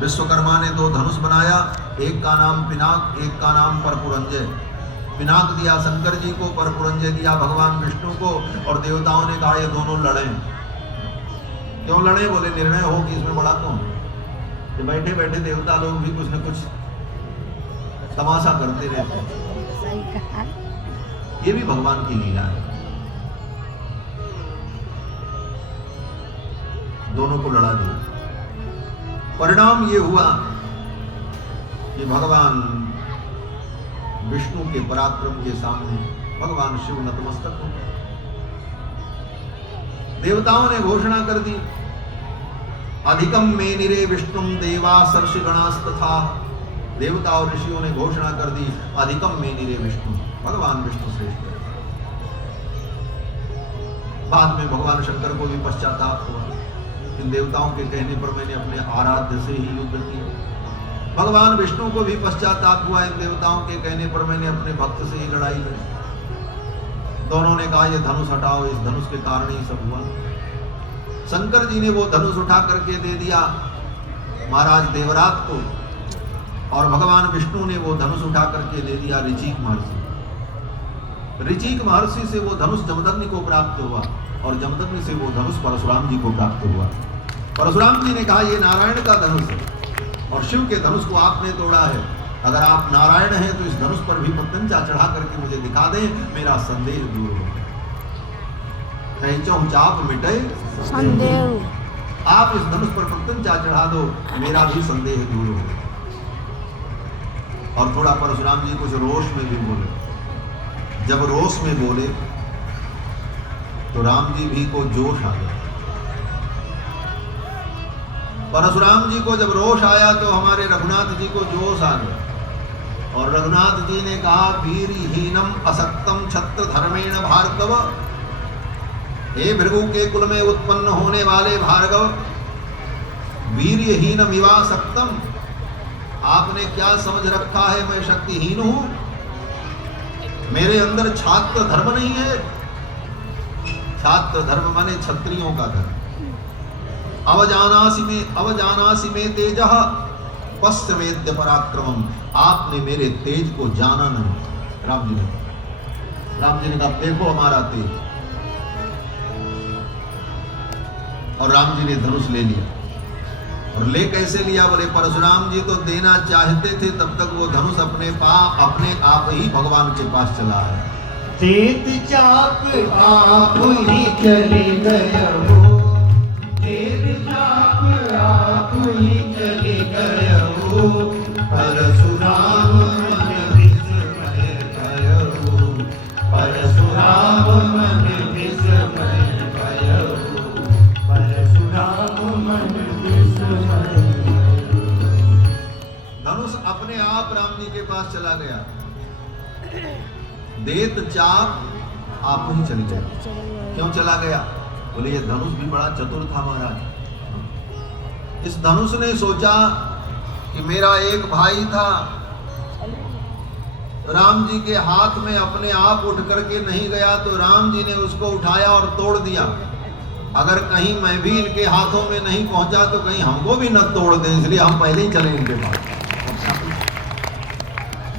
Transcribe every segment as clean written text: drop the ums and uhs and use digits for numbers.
विश्वकर्मा ने 2 धनुष बनाया, एक का नाम पिनाक, एक का नाम परपुरंजय। पिनाक दिया शंकर जी को, परपुरंजय दिया भगवान विष्णु को। और देवताओं ने कहा ये दोनों लड़े। क्यों लड़े? बोले निर्णय हो कि इसमें बड़ा कौन। तो बैठे बैठे देवता लोग भी कुछ न कुछ तमाशा करते रहते। ये भी भगवान की लीला है। दोनों को लड़ा दिया। परिणाम ये हुआ कि भगवान विष्णु के पराक्रम के सामने भगवान शिव नतमस्तक हो गए। देवताओं ने घोषणा कर दी, अधिकम मेनिरे विष्णुम देवा सर्षगणास्तथा। देवता और ऋषियों ने घोषणा कर दी, अधिकम मेनिरे विष्णु, भगवान विष्णु श्रेष्ठ है। बाद में भगवान शंकर को भी पश्चाताप हुआ, इन देवताओं के कहने पर मैंने अपने आराध्य से ही युद्ध किया। भगवान विष्णु को भी पश्चाताप हुआ, इन देवताओं के कहने पर मैंने अपने भक्त से ही लड़ाई लड़ी। दोनों ने कहा ये धनुष हटाओ, इस धनुष के कारण ही सब हुआ। शंकर जी ने वो धनुष उठा करके दे दिया महाराज देवरात को, और भगवान विष्णु ने वो धनुष उठा करके दे दिया ऋचिक महर्षि। ऋचिक महर्षि से वो धनुष जमदग्नि को प्राप्त हुआ, और जमदग्नि से वो धनुष परशुराम जी को प्राप्त हुआ। परशुराम जी ने कहा ये नारायण का धनुष है, और शिव के धनुष को आपने तोड़ा है। अगर आप नारायण हैं तो इस धनुष पर भी पतंजा चढ़ा करके मुझे दिखा दें, मेरा संदेह दूर हो। चाप मिटे संदेह। आप इस धनुष पर पतंजा चढ़ा दो, मेरा भी संदेह दूर हो। और थोड़ा परशुराम जी कुछ रोष में भी बोले। जब रोष में बोले तो राम जी भी को जोश आ गया। परशुराम जी को जब रोष आया तो हमारे रघुनाथ जी को जोश आ गया, और रघुनाथ जी ने कहा वीरहीनम असक्तम छत्र धर्मेण भार्गव। हे भृगु के कुल में उत्पन्न होने वाले भार्गव, वीरहीनम इवासक्तम, आपने क्या समझ रखा है मैं शक्तिहीन हूं? मेरे अंदर छात्र धर्म नहीं है। छात्र धर्म माने क्षत्रियों का धर्म। अवजानासि में तेजः पश्चिमेद्य पराक्रमम, आपने मेरे तेज को जाना नहीं। राम जी ने कहा देखो हमारा तेज, और राम जी ने धनुष ले लिया। और ले कैसे लिया? बोले परशुराम जी तो देना चाहते थे, तब तक वो धनुष अपने आप ही भगवान के पास चला है। तेज चाप आप ही चले गए हो, तेज चाप आप ही चले गए हो, परशुराम मन विस्मय भयो, परशुराम मन विस्मय भयो, परशुराम मन विस्मय। धनुष अपने आप राम जी के पास चला गया। देत चाप आप ही चली गए। क्यों चला गया? बोले ये धनुष भी बड़ा चतुर था महाराज। इस धनुष ने सोचा कि मेरा एक भाई था, राम जी के हाथ में अपने आप उठ करके नहीं गया, तो राम जी ने उसको उठाया और तोड़ दिया। अगर कहीं मैं भी इनके हाथों में नहीं पहुंचा तो कहीं हमको भी न तोड़ दें, इसलिए हम पहले ही चले इनके पास।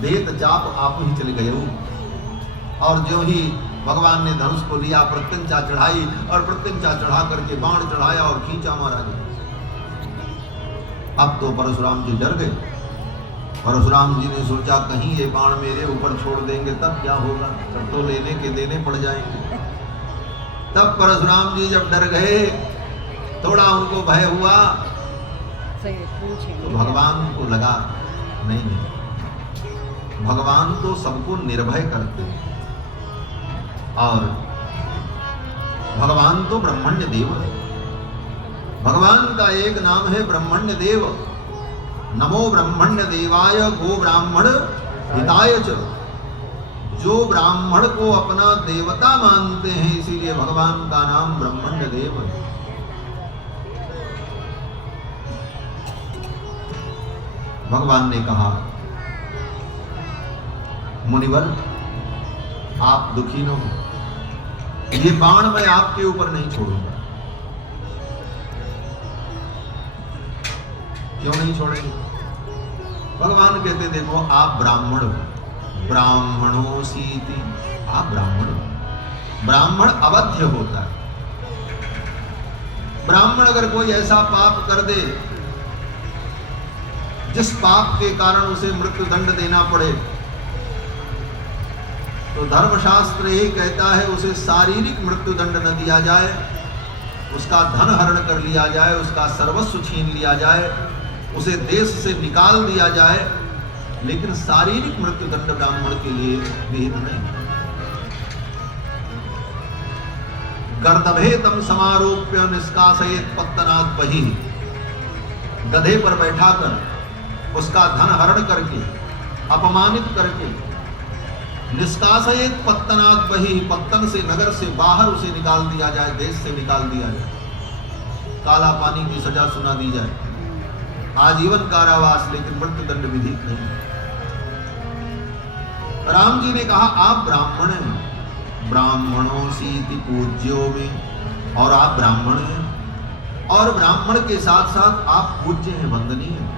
देत चाप आप ही चले गए। और जो ही भगवान ने धनुष को लिया, प्रत्यंचा चढ़ाई, और प्रत्यंचा चढ़ा करके बाण चढ़ाया और खींचा महाराज। अब तो परशुराम जी डर गए। परशुराम जी ने सोचा कहीं ये बाण मेरे ऊपर छोड़ देंगे तब क्या होगा, तब तो लेने के देने पड़ जाएंगे। तब परशुराम जी जब डर गए, थोड़ा उनको भय हुआ, तो भगवान को लगा नहीं, भगवान तो सबको निर्भय करते हैं, और भगवान तो ब्रह्मण्य देव है। भगवान का एक नाम है ब्रह्मण्य देव। नमो ब्रह्मण्य देवाय गो ब्राह्मण हिताय च। जो ब्राह्मण को अपना देवता मानते हैं, इसीलिए भगवान का नाम ब्रह्मण्य देव है। भगवान ने कहा मुनिवर आप दुखी न हो, ये बाण मैं आपके ऊपर नहीं छोड़ूंगा। क्यों नहीं छोड़ेंगे? भगवान कहते देखो आप ब्राह्मण हो, ब्राह्मणोसीति, आप ब्राह्मण हो। ब्राह्मण अवध्य होता है। ब्राह्मण अगर कोई ऐसा पाप कर दे जिस पाप के कारण उसे मृत्यु दंड देना पड़े, तो धर्मशास्त्र यही कहता है उसे शारीरिक मृत्यु दंड न दिया जाए, उसका धन हरण कर लिया जाए, उसका सर्वस्व छीन लिया जाए, उसे देश से निकाल दिया जाए, लेकिन शारीरिक मृत्यु दंड ब्राह्मण के लिए विहित नहीं। गर्दभे तम समारोप्य निष्कासयेत पत्तनात् बहिः, गधे पर बैठाकर उसका धन हरण करके, अपमानित करके, निष्कासयेत पत्तनात् बहिः, पत्तन से, नगर से बाहर उसे निकाल दिया जाए, देश से निकाल दिया जाए, काला पानी की सजा सुना दी जाए, आजीवन कारावास, लेकिन मृत्यु दंड विधित नहीं। राम जी ने कहा आप ब्राह्मण हैं, ब्राह्मणोसीति पूज्यो में, और आप ब्राह्मण हैं, और ब्राह्मण के साथ साथ आप पूज्य हैं, वंदनीय हैं।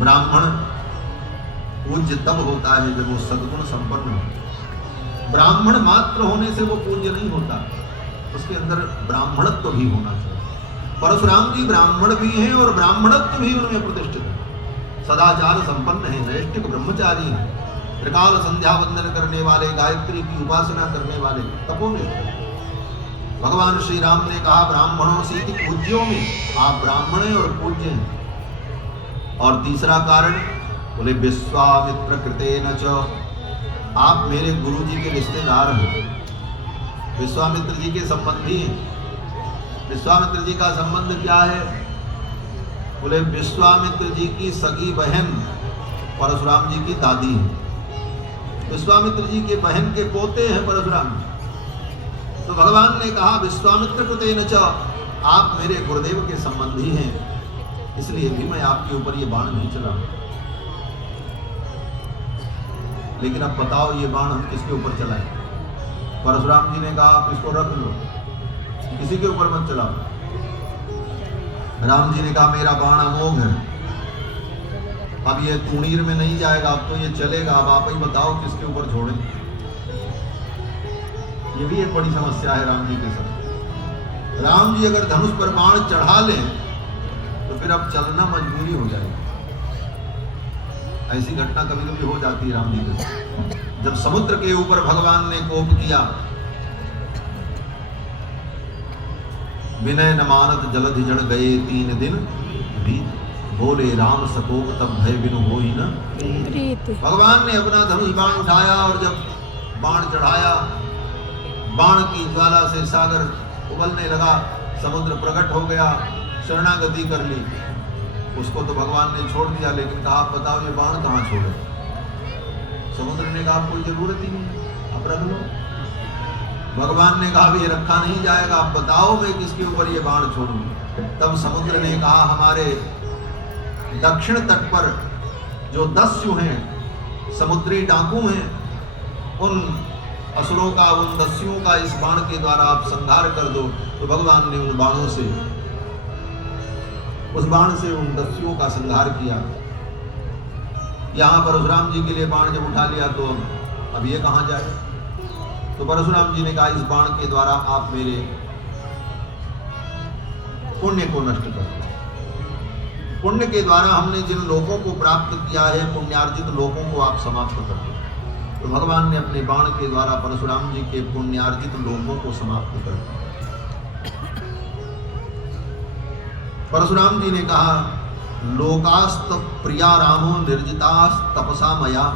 ब्राह्मण पूज्य तब होता है जब वो सद्गुण संपन्न हो। ब्राह्मण मात्र होने से वो पूज्य नहीं होता, उसके अंदर ब्राह्मणत्व भी होना चाहिए। परशुराम जी ब्राह्मण भी हैं और ब्राह्मणत्व भी उनमें प्रतिष्ठित है। सदाचार संपन्न है, नैष्ठिक ब्रह्मचारी हैं, त्रिकाल संध्या वंदन करने वाले, गायत्री की उपासना करने वाले, तपोनिष्ठ। भगवान श्री राम ने कहा ब्राह्मणों से पूज्यों में, आप ब्राह्मण हैं और पूज्य हैं। और तीसरा कारण बोले विश्वामित्र कृतेन च, आप मेरे गुरु जी के रिश्तेदार हैं, विश्वामित्र जी के संबंधी हैं। विश्वामित्र जी का संबंध क्या है? बोले विश्वामित्र जी की सगी बहन परशुराम जी की दादी है, विश्वामित्र जी के बहन के पोते हैं परशुराम जी। तो भगवान ने कहा विश्वामित्र कृतेन च, आप मेरे गुरुदेव के संबंधी हैं, इसलिए भी मैं आपके ऊपर ये बाण नहीं चला। लेकिन अब बताओ ये बाण हम किसके ऊपर चलाएं? परशुराम जी ने कहा आप इसको रख लो, किसी के ऊपर मत चलाओ। राम जी ने कहा मेरा बाण अमोघ है, अब ये कुणीर में नहीं जाएगा, अब तो ये चलेगा, अब आप ही बताओ किसके ऊपर छोड़ें। ये भी एक बड़ी समस्या है राम जी के साथ। राम जी अगर धनुष पर बाण चढ़ा लें तो फिर अब चलना मजबूरी हो जाएगी। ऐसी घटना कभी कभी हो जाती है राम जी के साथ। जब समुद्र के ऊपर भगवान ने कोप किया, विनय न मानत जलधि जड़ गए 3 दिन भी, बोले राम सकोप तब भय बिनु होई न प्रीत। भगवान ने अपना धनुष बाण उठाया और जब बाण चढ़ाया, बाण की ज्वाला से सागर उबलने लगा, समुद्र प्रकट हो गया, शरणागति कर ली। उसको तो भगवान ने छोड़ दिया, लेकिन कहा आप बताओ ये बाण कहाँ छोड़े? समुद्र ने कहा कोई जरूरत ही नहीं, आप रख लो। भगवान ने कहा ये रखा नहीं जाएगा, आप बताओ मैं किसके ऊपर ये बाण छोड़ूं? तब समुद्र ने कहा हमारे दक्षिण तट पर जो दस्यु हैं, समुद्री डाकू हैं, उन असुरों का, उन दस्युओं का इस बाण के द्वारा आप संहार कर दो। तो भगवान ने उन बाणों से, उस बाण से उन दस्युओं का संहार किया। यहाँ परशुराम जी के लिए बाण जब उठा लिया तो अब ये कहाँ जाए? तो परशुराम जी ने कहा इस बाण के द्वारा आप मेरे पुण्य को नष्ट कर दो। पुण्य के द्वारा हमने जिन लोगों को प्राप्त किया है, पुण्यार्जित लोगों को आप समाप्त कर दो। तो भगवान ने अपने बाण के द्वारा परशुराम जी के पुण्यार्जित लोगों को समाप्त कर दिया। परशुराम जी ने कहा लोकास्त प्रिया रामो निर्जितास तपसा मया,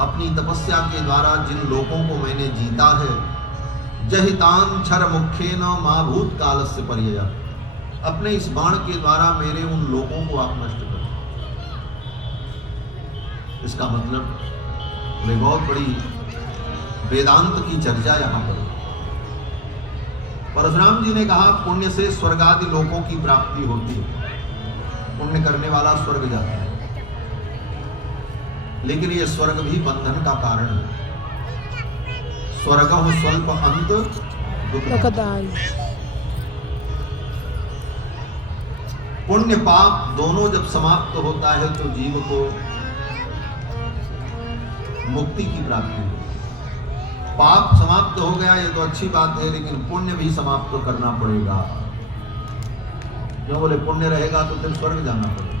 अपनी तपस्या के द्वारा जिन लोगों को मैंने जीता है, जहितान क्षर मुख्येन मां भूत कालस्य पर्यया, अपने इस बाण के द्वारा मेरे उन लोगों को आप नष्ट करो। इसका मतलब बहुत बड़ी वेदांत की चर्चा यहाँ पर। परशुराम जी ने कहा पुण्य से स्वर्ग आदि लोगों की प्राप्ति होती है, पुण्य करने वाला स्वर्ग जाता है, लेकिन ये स्वर्ग भी बंधन का कारण है। स्वर्ग स्वल्प अंत दुखदायी। पुण्य पाप दोनों जब समाप्त होता है तो जीव को मुक्ति की प्राप्ति होती। पाप समाप्त हो गया ये तो अच्छी बात है, लेकिन पुण्य भी समाप्त करना पड़ेगा। क्यों बोले? पुण्य रहेगा तो फिर स्वर्ग जाना पड़ेगा।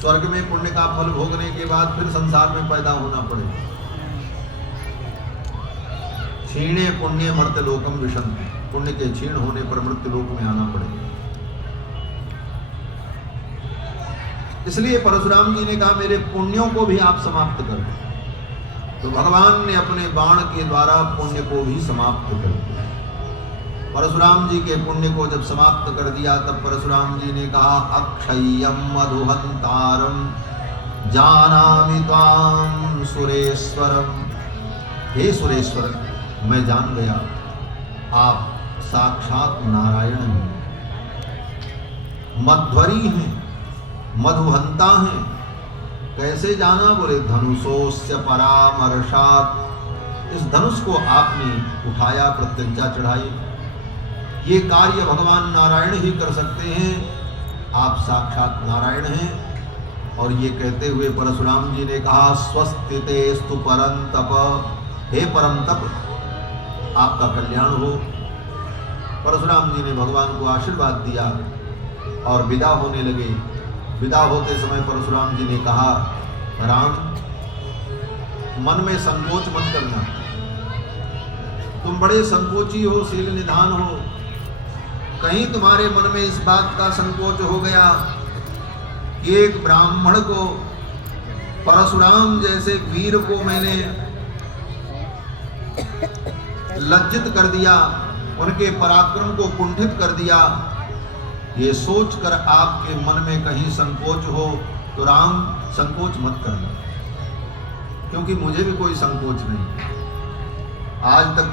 स्वर्ग में पुण्य का फल भोगने के बाद फिर संसार में पैदा होना पड़ेगा। क्षीणे पुण्य मर्त्य लोकम विशंति, पुण्य के क्षीण होने पर मृत्यु लोक में आना पड़ेगा। इसलिए परशुराम जी ने कहा मेरे पुण्यों को भी आप समाप्त कर दो। तो भगवान ने अपने बाण के द्वारा पुण्य को भी समाप्त कर दिया। परशुराम जी के पुण्य को जब समाप्त कर दिया तब परशुराम जी ने कहा अक्षय्यम मधुहंतारम जानामि त्वां सुरेश्वरम। हे सुरेश्वर, मैं जान गया आप साक्षात नारायण हैं, मध्वरी हैं, मधुहंता हैं। कैसे जाना? बोले धनुषोस्य परामर्शात, इस धनुष को आपने उठाया, प्रत्यंचा चढ़ाई। ये कार्य भगवान नारायण ही कर सकते हैं, आप साक्षात नारायण हैं। और ये कहते हुए परशुराम जी ने कहा स्वस्तितेस्तु परम तप, हे परम तप आपका कल्याण हो। परशुराम जी ने भगवान को आशीर्वाद दिया और विदा होने लगे। विदा होते समय परशुराम जी ने कहा राम, मन में संकोच मत करना, तुम बड़े संकोची हो, शील निधान हो। कहीं तुम्हारे मन में इस बात का संकोच हो गया कि एक ब्राह्मण को, परशुराम जैसे वीर को मैंने लज्जित कर दिया, उनके पराक्रम को कुंठित कर दिया, ये सोचकर आपके मन में कहीं संकोच हो तो राम संकोच मत करना, क्योंकि मुझे भी कोई संकोच नहीं। आज तक